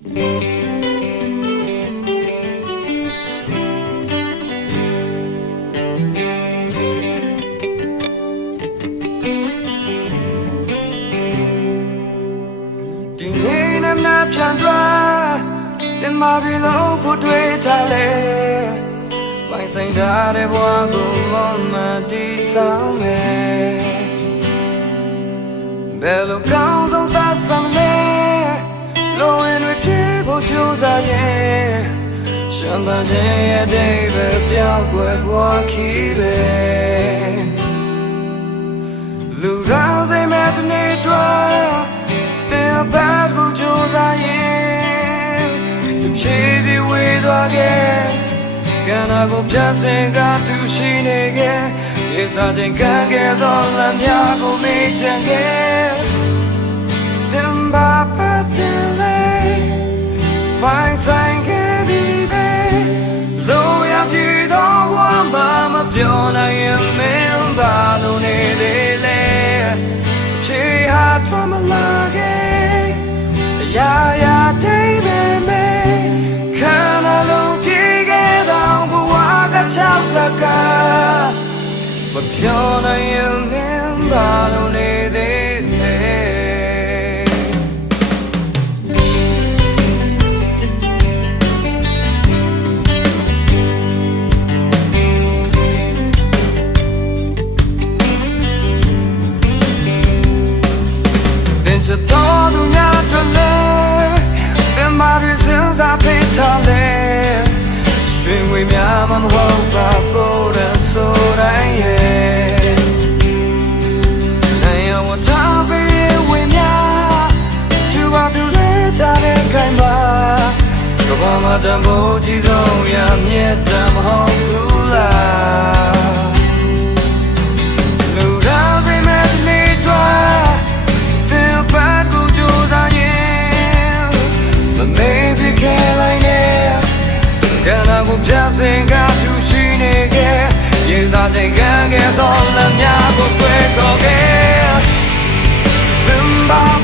ပြန်သွားတင်မာရီလုံးကိုတွေ့ထားလေဝိုင်းဆိုင်ထားတဲ့ဘဝကိုမမတီးဆောင်မယ်ဘယ်လိုကောင်းဆုံးသာဆောင်လဲလိုရင်တွေပြေဖို့ကြိုးစားရဲ့ရှမ်းသာခြင်းရဲ့ဒိဗ္ဗေပြောင်းကွယ်ဘဝခီးပဲလူကောင်းစိတ်မဲ့တနေ့တော့တင်ဘတ်ကိုကြိုးစားရဲ့ချေပြေဝေးသွားခဲ့ကံနာကိုပြတ်စင်ကသူရှိနေခဲ့ရေစားခြင်းကံခဲ့သောလမ်းများကိုမေ့ချင်ခဲ့တင်ပါပတ်တယ်လေဝိုင်းဆိုင်ခဲ့ပြီးပဲလိုရပြီတော့ဝမ်းမပြောနိုင်ရင်မင်းပါလို့နေသေးလေချေဟာထွမ်းမလာခဲ့ရာရာတိမ်မဲခန္ဓာလုံးပြေခဲ့တော့ဘဝကချောက်တကမပြောနိုင်ရင်မင်းပါလို့နေသေးလေတင်ချတော်သူများတို့လေဘယ်မှာရစင်စားဖိထားလဲရွှေငွေများမဟုတ်ပါဘူးတဲ့ဆိုတိုင်းရဲ့နိုင်ရောထားပေးဝေများသူပါသူလေးကြတဲ့ခိုင်ပါကဘာမှတန်ဖို့ကြီးဆုံးရမြတ်တမဟုတ်ဘူးလားလူသားစိတ်မဲ့နေတော့တင်ပတ်ကိုကြိုးစားရင်မမေ့ပြခဲလိုက်နဲ့ကံနာကိုပြစင်ကသူရှိနေခဲ့ရေစားခြင်းကံခဲ့သောလမ်းများကိုတွေ့ခေါ်ခဲ့သင်ပါ